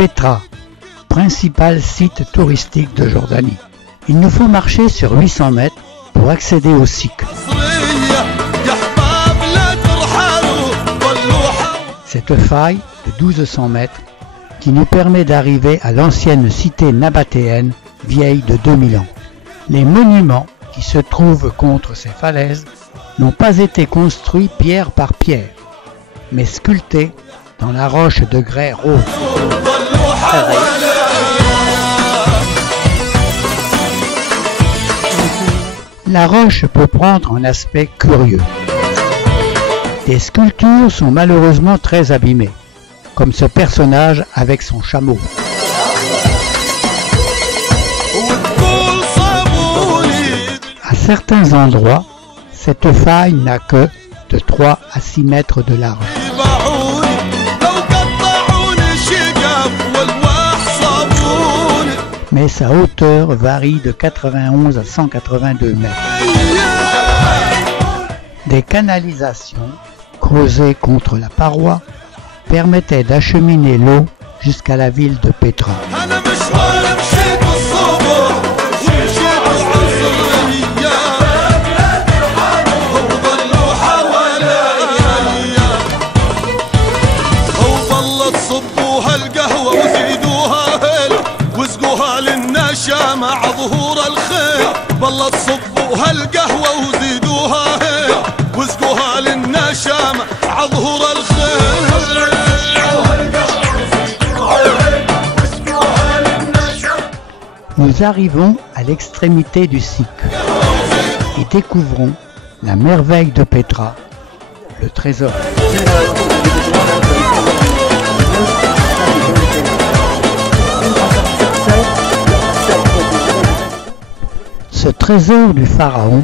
Petra, principal site touristique de Jordanie. Il nous faut marcher sur 800 mètres pour accéder au sikh. Cette faille de 1200 mètres qui nous permet d'arriver à l'ancienne cité nabatéenne vieille de 2000 ans. Les monuments qui se trouvent contre ces falaises n'ont pas été construits pierre par pierre, mais sculptés dans la roche de grès rose. La roche peut prendre un aspect curieux. Les sculptures sont malheureusement très abîmées, comme ce personnage avec son chameau. À certains endroits, cette faille n'a que de 3 à 6 mètres de large. Mais sa hauteur varie de 91 à 182 mètres. Des canalisations creusées contre la paroi permettaient d'acheminer l'eau jusqu'à la ville de Petra. مع ظهور الخير بالله تصبوها القهوة وزيدوها هيل واسقوها للنشا مع ظهور الخير. Nous arrivons à l'extrémité du sikh et découvrons la merveille de Petra, le trésor. Ce trésor du pharaon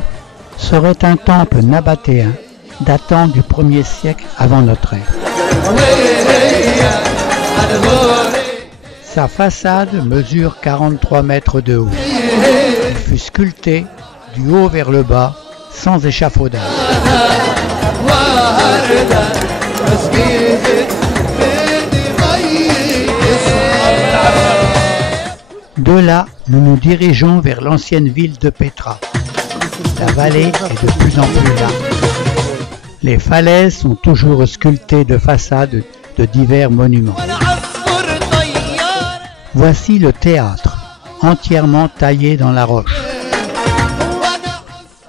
serait un temple nabatéen datant du 1er siècle avant notre ère. Sa façade mesure 43 mètres de haut. Il fut sculpté du haut vers le bas, sans échafaudage. De là, nous nous dirigeons vers l'ancienne ville de Petra. La vallée est de plus en plus large. Les falaises sont toujours sculptées de façades de divers monuments. Voici le théâtre, entièrement taillé dans la roche.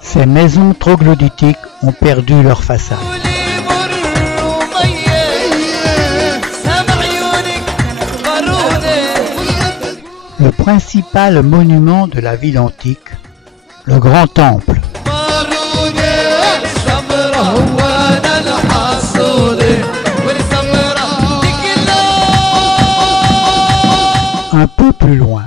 Ces maisons troglodytiques ont perdu leur façade. Le principal monument de la ville antique, le Grand Temple. Un peu plus loin,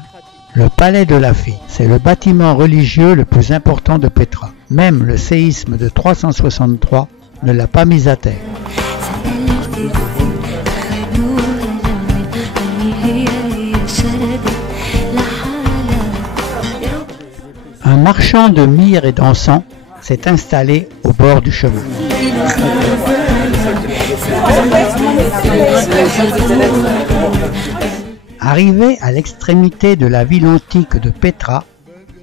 le palais de la Fille. C'est le bâtiment religieux le plus important de Petra. Même le séisme de 363 ne l'a pas mis à terre. Un marchand de myrrhe et d'encens s'est installé au bord du chemin. Arrivés à l'extrémité de la ville antique de Petra,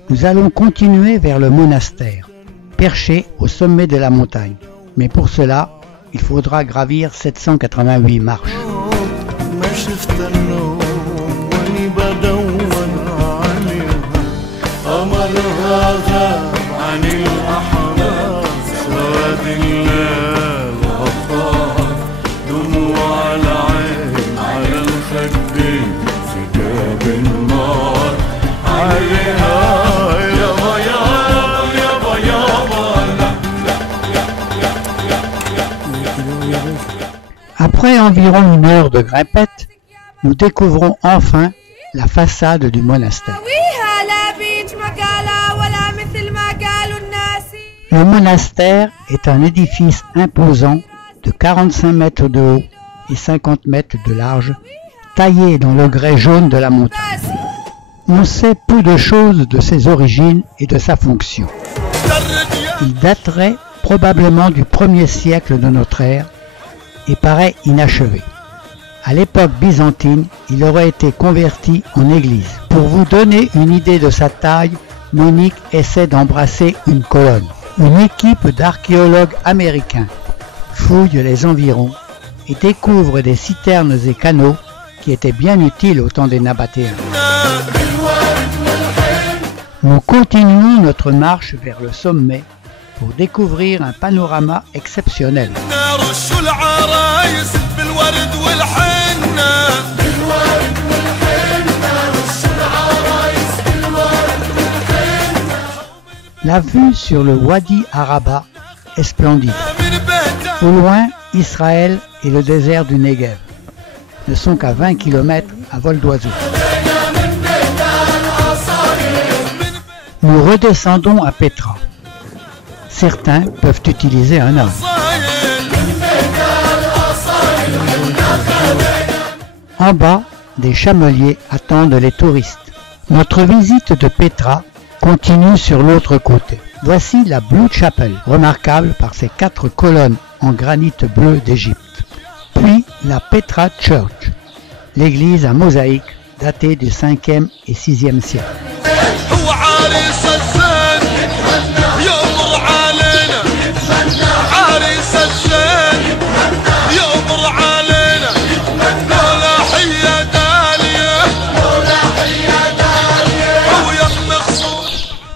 nous allons continuer vers le monastère, perché au sommet de la montagne. Mais pour cela, il faudra gravir 788 marches. Après environ 1 heure de grimpette, nous découvrons enfin la façade du monastère. Le monastère est un édifice imposant de 45 mètres de haut et 50 mètres de large, taillé dans le grès jaune de la montagne. On sait peu de choses de ses origines et de sa fonction. Il daterait probablement du 1er siècle de notre ère et paraît inachevé. À l'époque byzantine, il aurait été converti en église. Pour vous donner une idée de sa taille, Monique essaie d'embrasser une colonne. Une équipe d'archéologues américains fouille les environs et découvre des citernes et canaux qui étaient bien utiles au temps des Nabatéens. Nous continuons notre marche vers le sommet pour découvrir un panorama exceptionnel. La vue sur le Wadi Araba est splendide. Au loin, Israël et le désert du Negev ne sont qu'à 20 km à vol d'oiseau. Nous redescendons à Petra. Certains peuvent utiliser un arbre. En bas, des chameliers attendent les touristes. Notre visite de Petra continue sur l'autre côté. Voici la Blue Chapel, remarquable par ses 4 colonnes en granit bleu d'Égypte. Puis la Petra Church, l'église à mosaïque datée du 5e et 6e siècle.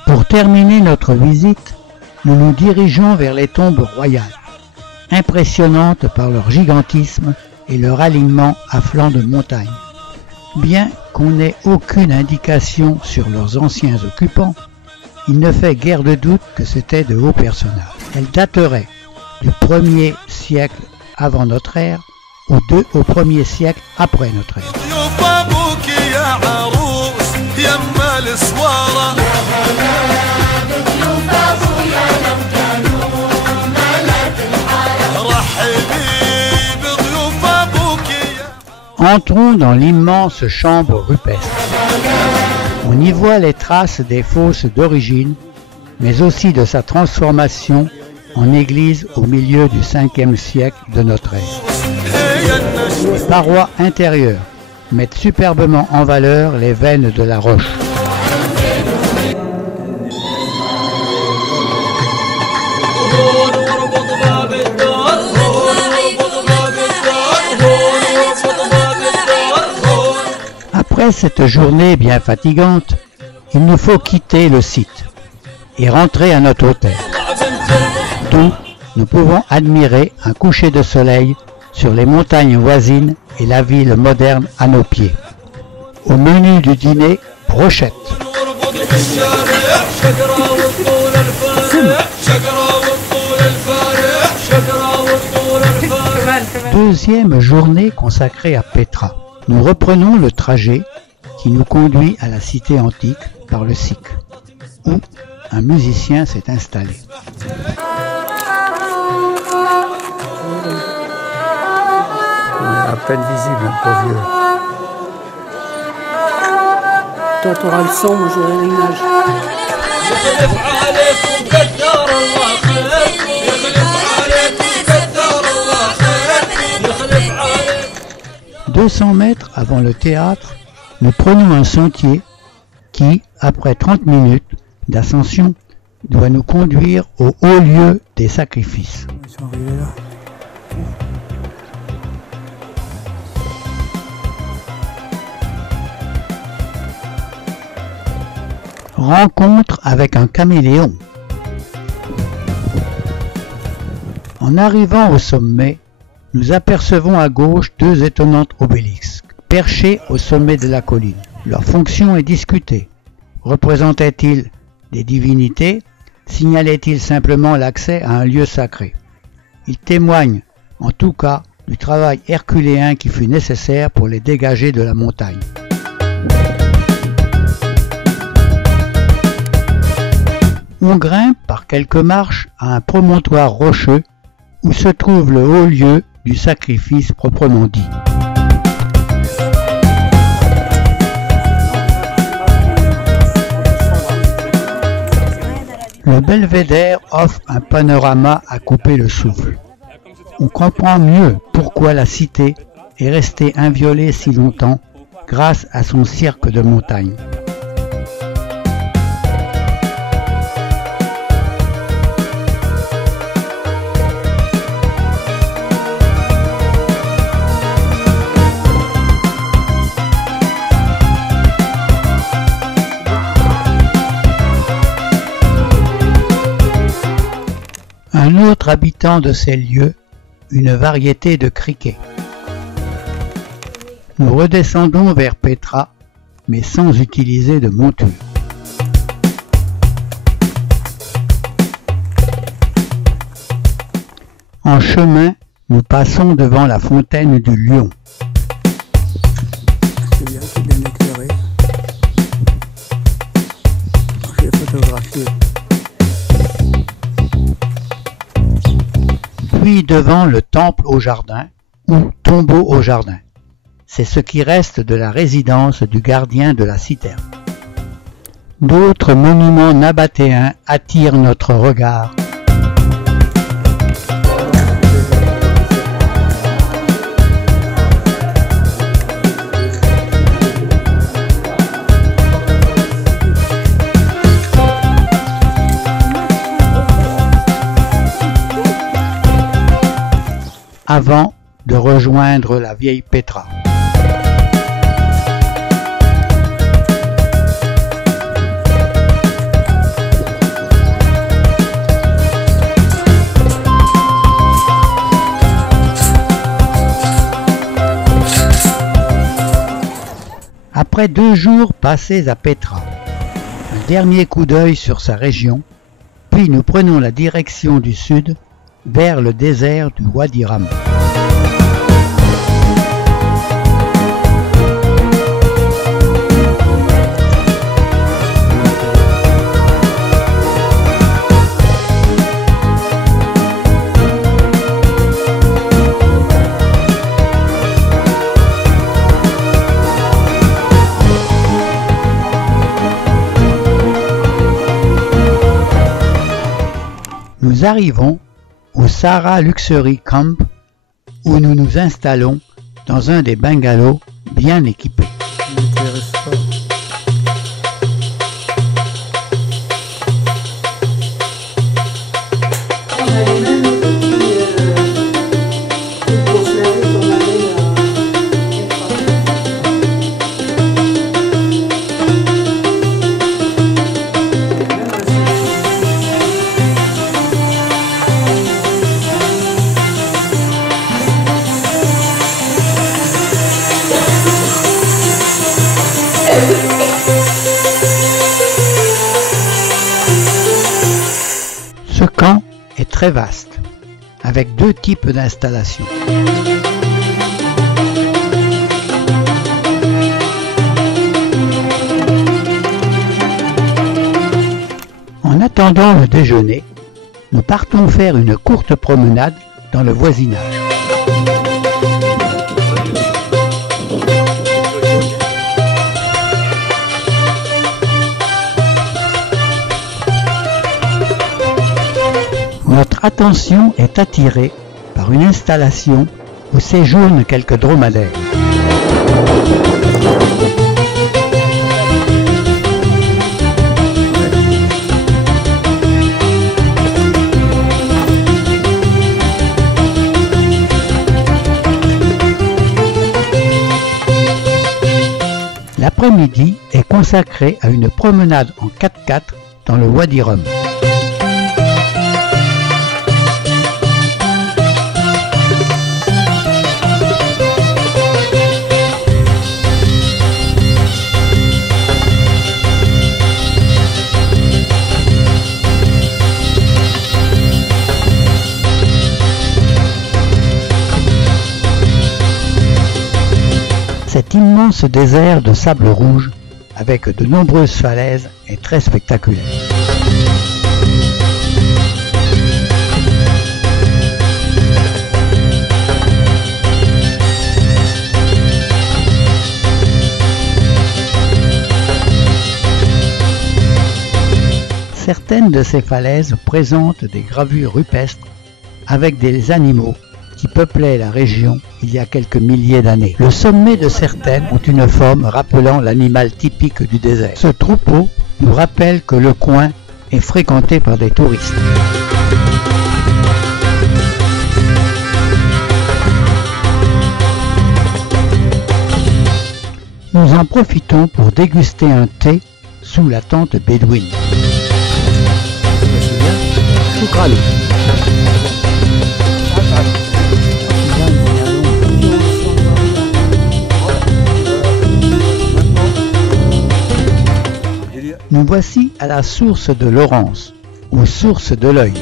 Pour terminer notre visite, nous nous dirigeons vers les tombes royales, impressionnantes par leur gigantisme et leur alignement à flanc de montagne. Bien qu'on n'ait aucune indication sur leurs anciens occupants, il ne fait guère de doute que c'était de hauts personnages. Elles dateraient du 1er siècle avant notre ère au 1er siècle après notre ère. Entrons dans l'immense chambre rupestre. On y voit les traces des fosses d'origine, mais aussi de sa transformation en église au milieu du 5e siècle de notre ère. Les parois intérieures mettent superbement en valeur les veines de la roche. Après cette journée bien fatigante, il nous faut quitter le site et rentrer à notre hôtel, d'où nous pouvons admirer un coucher de soleil sur les montagnes voisines et la ville moderne à nos pieds. Au menu du dîner, brochette. Deuxième journée consacrée à Petra. Nous reprenons le trajet qui nous conduit à la cité antique par le Siq, où un musicien s'est installé. À peine visible, un peu vieux. Toi, tu auras le son, moi j'aurai l'image. « 200 mètres avant le théâtre, nous prenons un sentier qui, après 30 minutes d'ascension, doit nous conduire au haut lieu des sacrifices. Ils sont arrivés là. Rencontre avec un caméléon. En arrivant au sommet, nous apercevons à gauche 2 étonnantes obélisques, perchés au sommet de la colline. Leur fonction est discutée. Représentaient-ils des divinités? Signalaient-ils simplement l'accès à un lieu sacré? Ils témoignent, en tout cas, du travail herculéen qui fut nécessaire pour les dégager de la montagne. On grimpe par quelques marches à un promontoire rocheux où se trouve le haut lieu du sacrifice proprement dit. Le belvédère offre un panorama à couper le souffle. On comprend mieux pourquoi la cité est resté inviolé si longtemps grâce à son cirque de montagne. Un autre habitant de ces lieux, une variété de criquets. Nous redescendons vers Petra, mais sans utiliser de monture. En chemin, nous passons devant la fontaine du Lion. C'est bien éclairé. J'ai photographié. Puis devant le temple au jardin, ou tombeau au jardin. C'est ce qui reste de la résidence du gardien de la citerne. D'autres monuments nabatéens attirent notre regard. Avant de rejoindre la vieille Petra. Après 2 jours passés à Petra, un dernier coup d'œil sur sa région, puis nous prenons la direction du sud vers le désert du Wadi Rum. Nous arrivons au Sahara Luxury Camp où nous nous installons dans un des bungalows bien équipés. Ce camp est très vaste, avec 2 types d'installations. En attendant le déjeuner, nous partons faire une courte promenade dans le voisinage. Notre attention est attirée par une installation où séjournent quelques dromadaires. L'après-midi est consacré à une promenade en 4x4 dans le Wadi Rum. Cet immense désert de sable rouge, avec de nombreuses falaises, est très spectaculaire. Certaines de ces falaises présentent des gravures rupestres avec des animaux qui peuplaient la région il y a quelques milliers d'années. Le sommet de certaines ont une forme rappelant l'animal typique du désert. Ce troupeau nous rappelle que le coin est fréquenté par des touristes. Nous en profitons pour déguster un thé sous la tente bédouine. Choukran. Nous voici à la source de Laurence, aux sources de l'œil.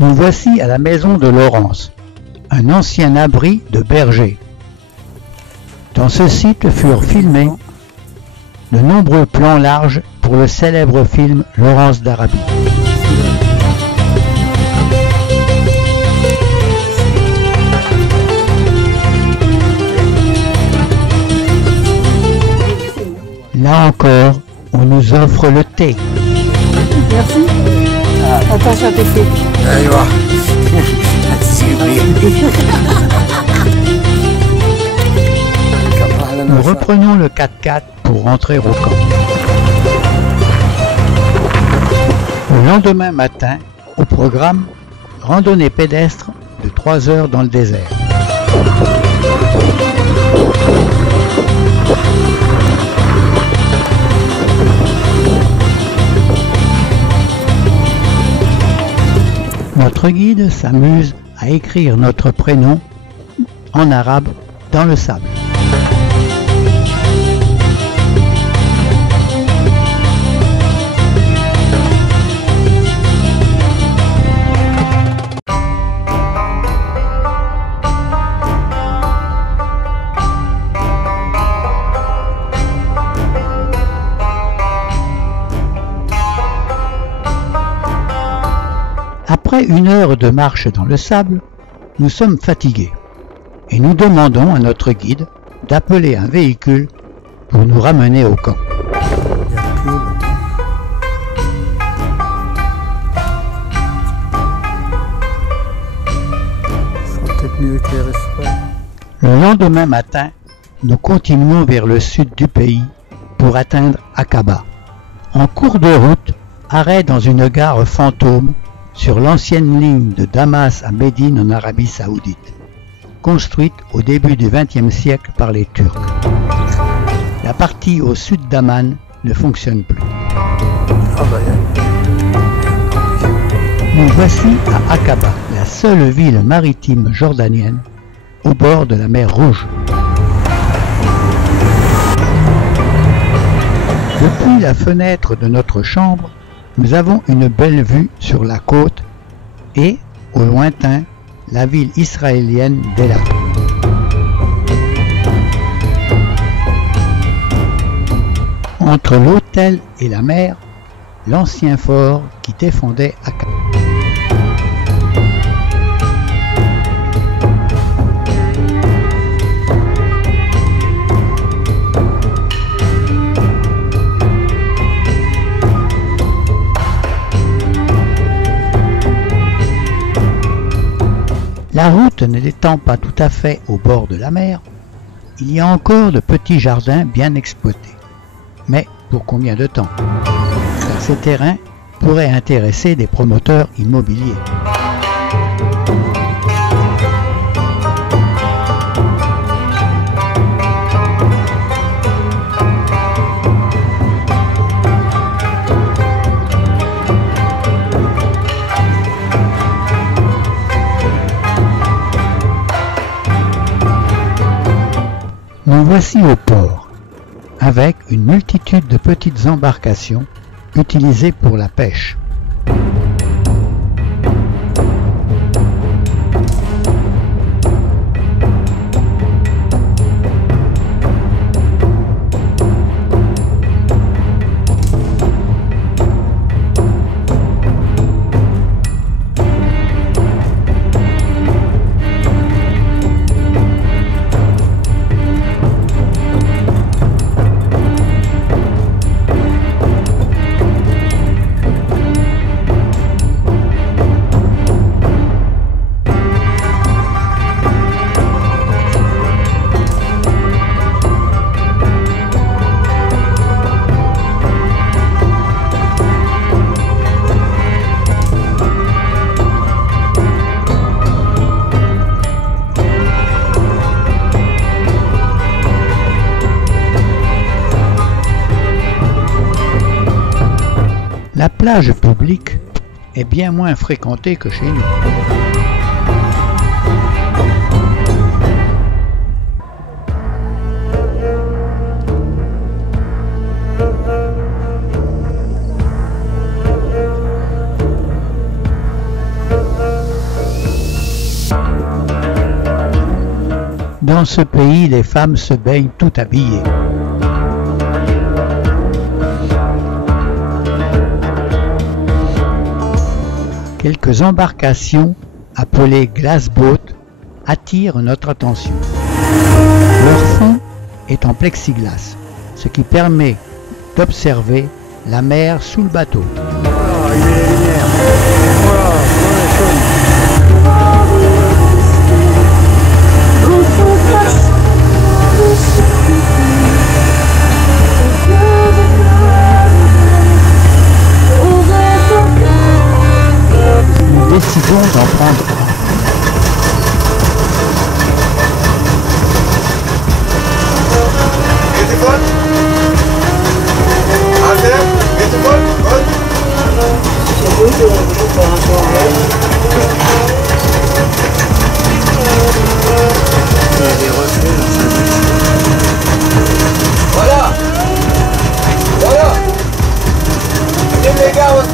Nous voici à la maison de Laurence, un ancien abri de bergers. Dans ce site furent filmés de nombreux plans larges pour le célèbre film Laurence d'Arabie. Là encore, on nous offre le thé. Merci. Attention à tes pieds. Nous reprenons le 4x4 pour rentrer au camp. Le lendemain matin, au programme, randonnée pédestre de 3 heures dans le désert. Notre guide s'amuse à écrire notre prénom en arabe dans le sable. Après 1 heure de marche dans le sable, nous sommes fatigués et nous demandons à notre guide d'appeler un véhicule pour nous ramener au camp. Le lendemain matin, nous continuons vers le sud du pays pour atteindre Aqaba. En cours de route, arrêt dans une gare fantôme sur l'ancienne ligne de Damas à Médine en Arabie Saoudite, construite au début du XXe siècle par les Turcs. La partie au sud d'Amman ne fonctionne plus. Nous voici à Aqaba, la seule ville maritime jordanienne au bord de la mer Rouge. Depuis la fenêtre de notre chambre, nous avons une belle vue sur la côte et, au lointain, la ville israélienne d'Elat. Entre l'hôtel et la mer, l'ancien fort qui défendait Aqaba. La route n'étant pas tout à fait au bord de la mer, il y a encore de petits jardins bien exploités. Mais pour combien de temps? Car ces terrains pourraient intéresser des promoteurs immobiliers. Nous voici au port, avec une multitude de petites embarcations utilisées pour la pêche. plage publique est bien moins fréquentée que chez nous. Dans ce pays, les femmes se baignent tout habillées. Quelques embarcations appelées glassboats attirent notre attention. Leur fond est en plexiglas, ce qui permet d'observer la mer sous le bateau. Nous décidons d'en prendre un. Voilà. Voilà. Les gars, on se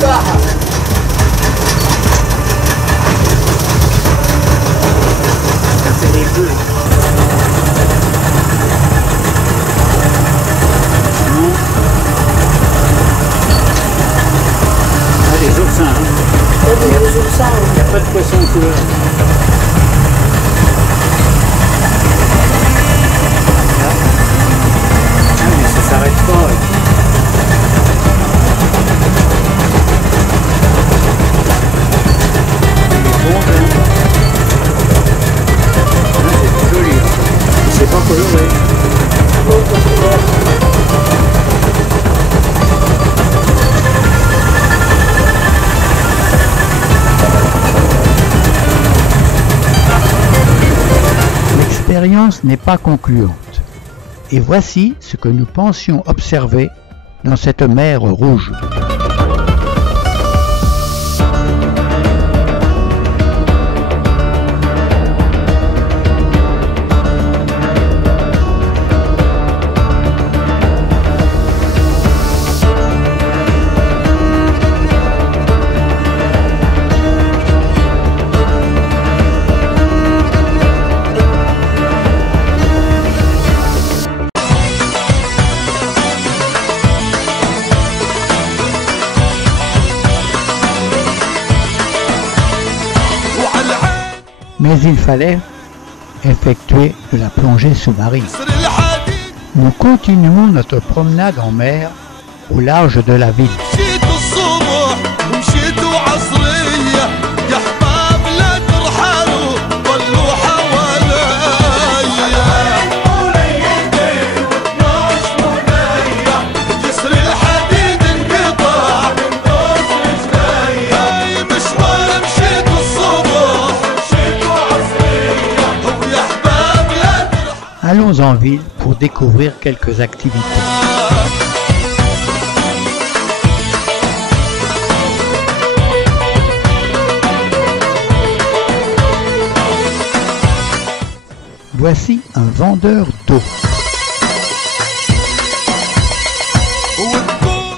Les oursins, hein. Il n'y a pas de poisson de couleur. Ah, mais ça s'arrête pas. Il est bon, quand même. Ah, c'est tout joli. C'est pas coloré. L'expérience n'est pas concluante. Et voici ce que nous pensions observer dans cette mer rouge. Mais il fallait effectuer de la plongée sous-marine. Nous continuons notre promenade en mer au large de la ville. Allons en ville pour découvrir quelques activités. Voici un vendeur d'eau.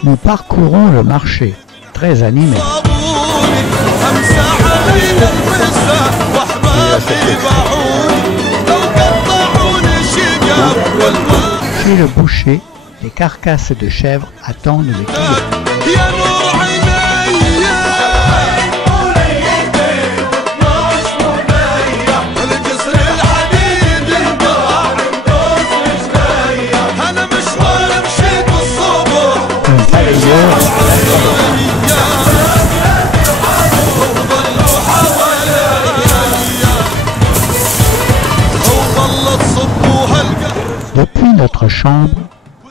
Nous parcourons le marché, très animé. Chez le boucher, les carcasses de chèvres attendent les clients. Depuis notre chambre,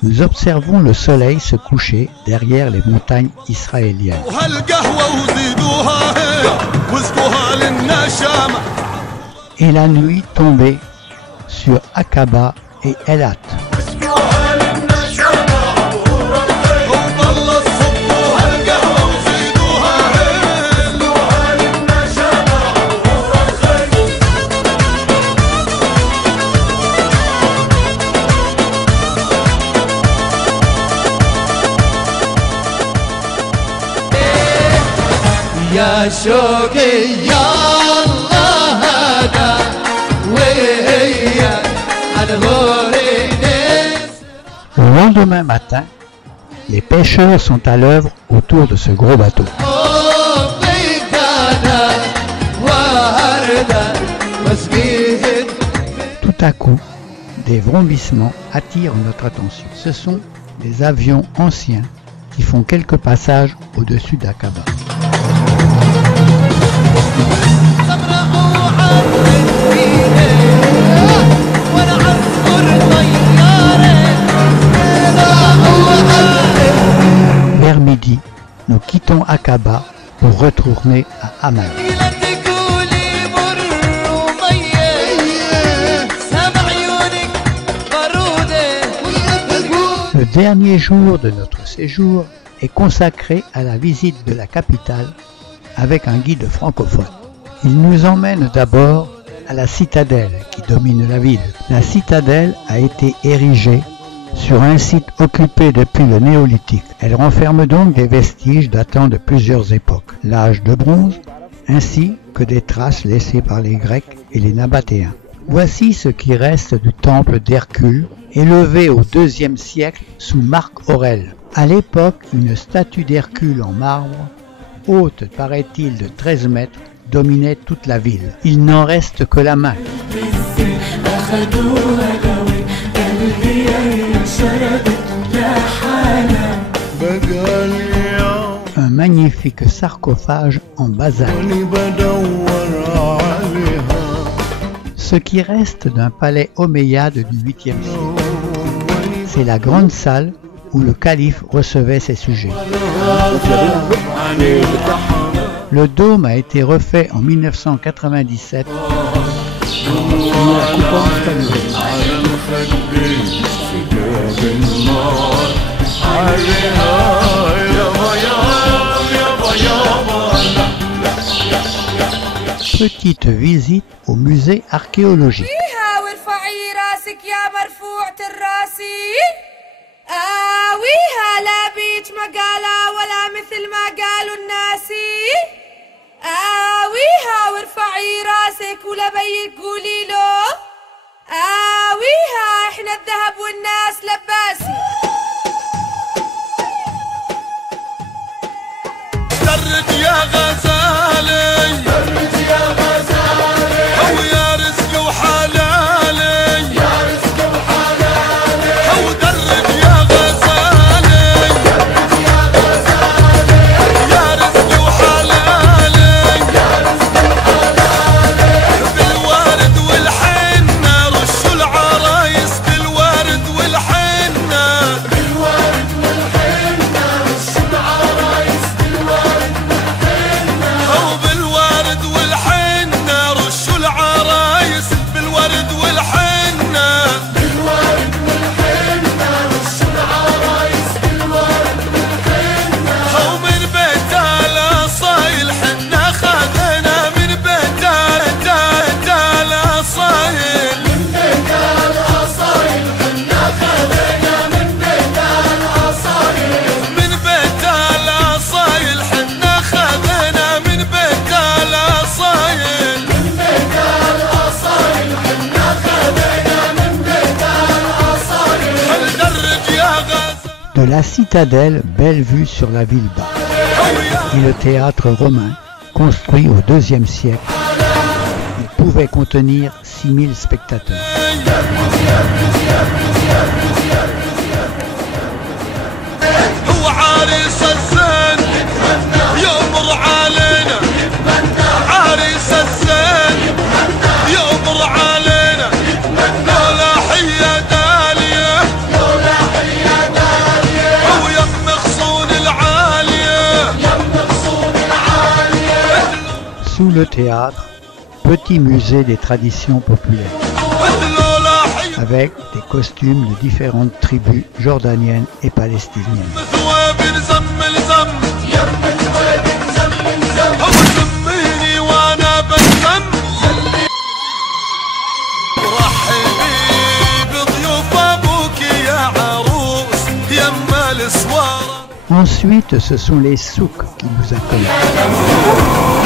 nous observons le soleil se coucher derrière les montagnes israéliennes. Et la nuit tombée sur Aqaba et Elat. Le lendemain matin, les pêcheurs sont à l'œuvre autour de ce gros bateau. Tout à coup, des vrombissements attirent notre attention. Ce sont des avions anciens qui font quelques passages au-dessus d'Aqaba. Vers midi, nous quittons Aqaba pour retourner à Amman. Le dernier jour de notre séjour est consacré à la visite de la capitale avec un guide francophone. Il nous emmène d'abord à la citadelle qui domine la ville. La citadelle a été érigée sur un site occupé depuis le néolithique. Elle renferme donc des vestiges datant de plusieurs époques, l'âge de bronze, ainsi que des traces laissées par les Grecs et les Nabatéens. Voici ce qui reste du temple d'Hercule, élevé au IIe siècle sous Marc Aurèle. À l'époque, une statue d'Hercule en marbre, haute paraît-il de 13 mètres, dominait toute la ville. Il n'en reste que la main. Un magnifique sarcophage en basalte. Ce qui reste d'un palais omeyyade du 8e siècle. C'est la grande salle où le calife recevait ses sujets. Le dôme a été refait en 1997. Petite visite au musée archéologique. De la citadelle, belle vue sur la ville bas. Et le théâtre romain, construit au IIe siècle, il pouvait contenir 6000 spectateurs. Sous le théâtre, petit musée des traditions populaires, avec des costumes de différentes tribus jordaniennes et palestiniennes. Ensuite, ce sont les souks qui nous accueillent.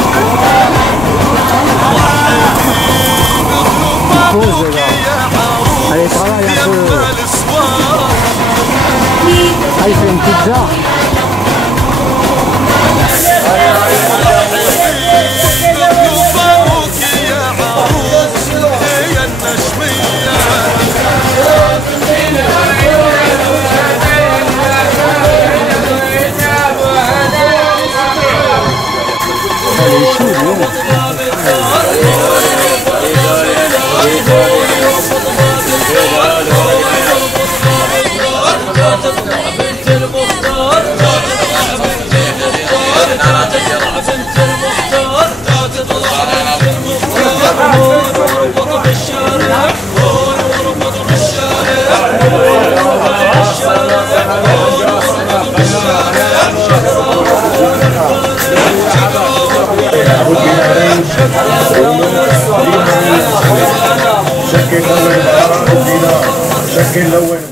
Pause là. Allez, travaille un peu. Ah, il fait une pizza.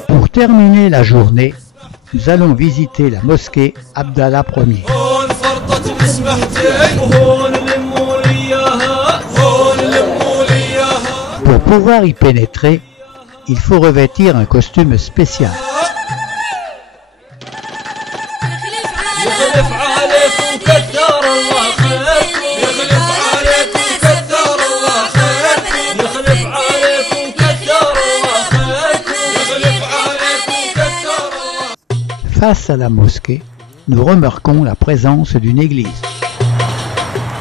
Pour terminer la journée, nous allons visiter la mosquée Abdallah Ier. Pour pouvoir y pénétrer, il faut revêtir un costume spécial. Face à la mosquée, nous remarquons la présence d'une église.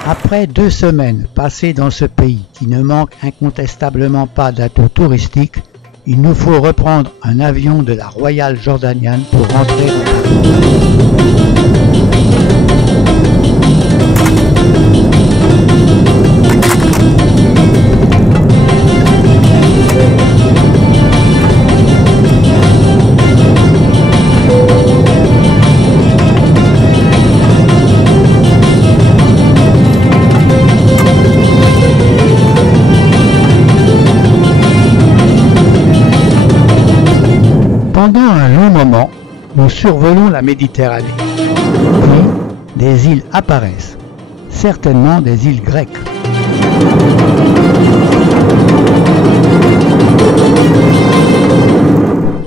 Après 2 semaines passées dans ce pays qui ne manque incontestablement pas d'atouts touristiques, il nous faut reprendre un avion de la Royal Jordanian pour rentrer en Paris. Pendant un long moment, nous survolons la Méditerranée. Puis, des îles apparaissent, certainement des îles grecques.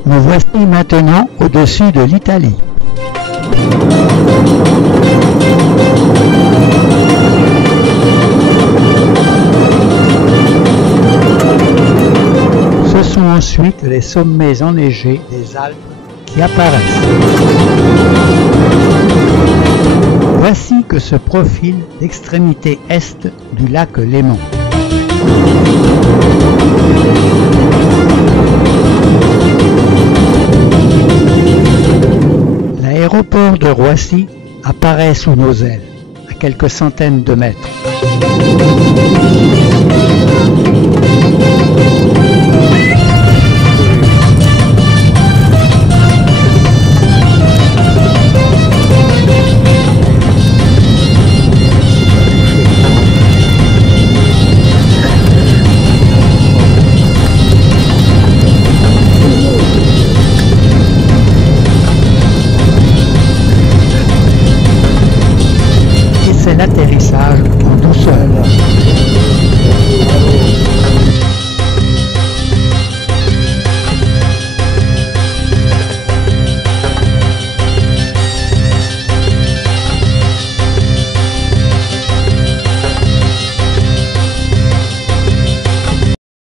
Nous voici maintenant au-dessus de l'Italie. Ce sont ensuite les sommets enneigés des Alpes qui apparaissent. Voici que se profile l'extrémité est du lac Léman. L'aéroport de Roissy apparaît sous nos ailes, à quelques centaines de mètres.